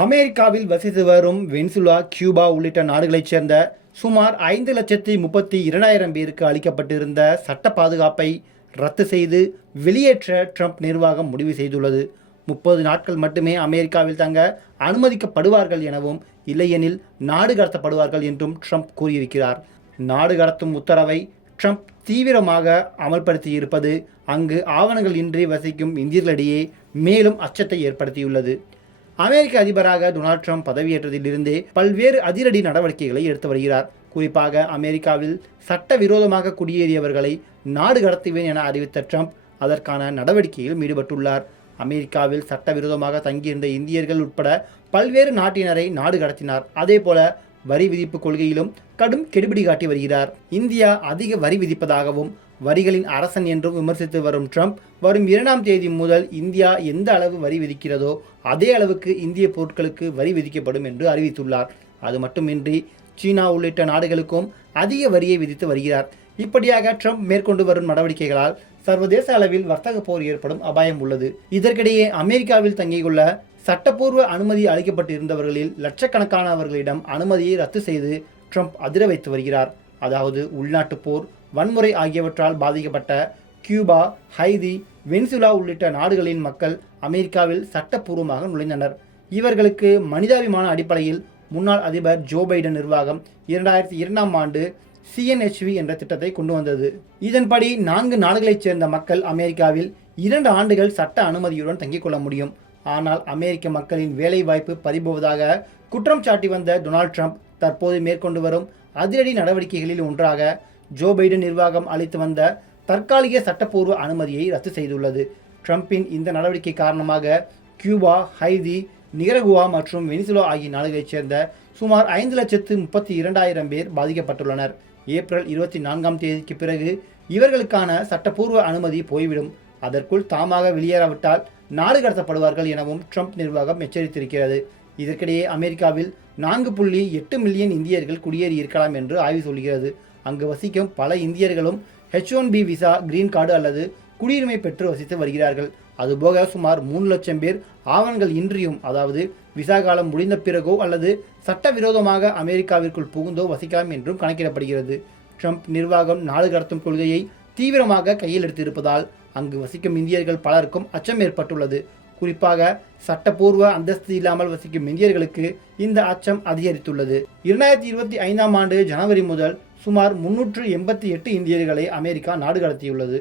அமெரிக்காவில் வசித்து வரும் வெனிசுலா, கியூபா உள்ளிட்ட நாடுகளைச் சேர்ந்த சுமார் 5,32,000 பேருக்கு அளிக்கப்பட்டிருந்த சட்ட பாதுகாப்பை ரத்து செய்து வெளியேற்ற ட்ரம்ப் நிர்வாகம் முடிவு செய்துள்ளது. 30 நாட்கள் மட்டுமே அமெரிக்காவில் தங்க அனுமதிக்கப்படுவார்கள் எனவும், இல்லையெனில் நாடு கடத்தப்படுவார்கள் என்றும் ட்ரம்ப் கூறியிருக்கிறார். நாடு கடத்தும் உத்தரவை ட்ரம்ப் தீவிரமாக அமல்படுத்தியிருப்பது அங்கு ஆவணங்கள் இன்றி வசிக்கும் இந்தியர்களிடையே மேலும் அச்சத்தை ஏற்படுத்தியுள்ளது. அமெரிக்க அதிபராக டொனால்ட் ட்ரம்ப் பதவியேற்றதிலிருந்தே பல்வேறு அதிரடி நடவடிக்கைகளை எடுத்து வருகிறார். குறிப்பாக அமெரிக்காவில் சட்டவிரோதமாக குடியேறியவர்களை நாடு கடத்துவேன் என அறிவித்த ட்ரம்ப் அதற்கான நடவடிக்கையில் ஈடுபட்டுள்ளார். அமெரிக்காவில் சட்டவிரோதமாக தங்கியிருந்த இந்தியர்கள் உட்பட பல்வேறு நாட்டினரை நாடு கடத்தினார். அதேபோல வரி விதிப்பு கொள்கையிலும் கடும் கெடுபிடி காட்டி வருகிறார். இந்தியா அதிக வரி விதிப்பதாகவும் வரிகளின் அரசன் என்றும் விமர்சித்து வரும் ட்ரம்ப் வரும் 2ஆம் தேதி முதல் இந்தியா எந்த அளவு வரி விதிக்கிறதோ அதே அளவுக்கு இந்திய பொருட்களுக்கு வரி விதிக்கப்படும் என்று அறிவித்துள்ளார். அது மட்டுமின்றி சீனா உள்ளிட்ட நாடுகளுக்கும் அதிக வரியை விதித்து வருகிறார். இப்படியாக ட்ரம்ப் மேற்கொண்டு வரும் நடவடிக்கைகளால் சர்வதேச அளவில் வர்த்தக போர் ஏற்படும் அபாயம் உள்ளது. இதற்கிடையே அமெரிக்காவில் தங்கியுள்ள சட்டப்பூர்வ அனுமதி அளிக்கப்பட்டிருந்தவர்களில் லட்சக்கணக்கானவர்களிடம் அனுமதியை ரத்து செய்து ட்ரம்ப் அதிர வைத்து வருகிறார். அதாவது உள்நாட்டு போர், வன்முறை ஆகியவற்றால் பாதிக்கப்பட்ட கியூபா, ஹைதி, வெனிசுலா உள்ளிட்ட நாடுகளின் மக்கள் அமெரிக்காவில் சட்டப்பூர்வமாக நுழைந்தனர். இவர்களுக்கு மனிதாபிமான அடிப்படையில் முன்னாள் அதிபர் ஜோ பைடன் நிர்வாகம் 2002ஆம் ஆண்டு CNHV என்ற திட்டத்தை கொண்டு வந்தது. இதன்படி 4 நாடுகளைச் சேர்ந்த மக்கள் அமெரிக்காவில் 2 ஆண்டுகள் சட்ட அனுமதியுடன் தங்கிக் கொள்ள முடியும். ஆனால் அமெரிக்க மக்களின் வேலை வாய்ப்பு பறிபோவதாக குற்றம் சாட்டி வந்த டொனால்ட் ட்ரம்ப் தற்போது மேற்கொண்டு வரும் அதிரடி நடவடிக்கைகளில் ஒன்றாக ஜோ பைடன் நிர்வாகம் அளித்து வந்த தற்காலிக சட்டப்பூர்வ அனுமதியை ரத்து செய்துள்ளது. ட்ரம்பின் இந்த நடவடிக்கை காரணமாக கியூபா, ஹைதி, நிகரகுவா மற்றும் வெனிசுலா ஆகிய நாடுகளைச் சேர்ந்த சுமார் 5,32,000 பேர் பாதிக்கப்பட்டுள்ளனர். ஏப்ரல் 24ஆம் தேதிக்கு பிறகு இவர்களுக்கான சட்டப்பூர்வ அனுமதி போய்விடும். அதற்குள் தாமாக வெளியேறாவிட்டால் நாடு கடத்தப்படுவார்கள் எனவும் ட்ரம்ப் நிர்வாகம் எச்சரித்திருக்கிறது. இதற்கிடையே அமெரிக்காவில் 4.8 மில்லியன் இந்தியர்கள் குடியேறியிருக்கலாம் என்று ஆய்வு சொல்கிறது. அங்கு வசிக்கும் பல இந்தியர்களும் H1B விசா, கிரீன் கார்டு அல்லது குடியுரிமை பெற்று வசித்து வருகிறார்கள். அதுபோக சுமார் 3 லட்சம் பேர் ஆவணங்கள் இன்றியும், அதாவது விசா காலம் முடிந்த பிறகோ அல்லது சட்டவிரோதமாக அமெரிக்காவிற்குள் புகுந்தோ வசிக்கலாம் என்றும் கணக்கிடப்படுகிறது. ட்ரம்ப் நிர்வாகம் நாடு கடத்தும் கொள்கையை தீவிரமாக கையில் எடுத்திருப்பதால் அங்கு வசிக்கும் இந்தியர்கள் பலருக்கும் அச்சம் ஏற்பட்டுள்ளது. குறிப்பாக சட்டப்பூர்வ அந்தஸ்து இல்லாமல் வசிக்கும் இந்தியர்களுக்கு இந்த அச்சம் அதிகரித்துள்ளது. 2025ஆம் ஆண்டு ஜனவரி முதல் சுமார் 388 இந்தியர்களை அமெரிக்கா நாடு கடத்தியுள்ளது.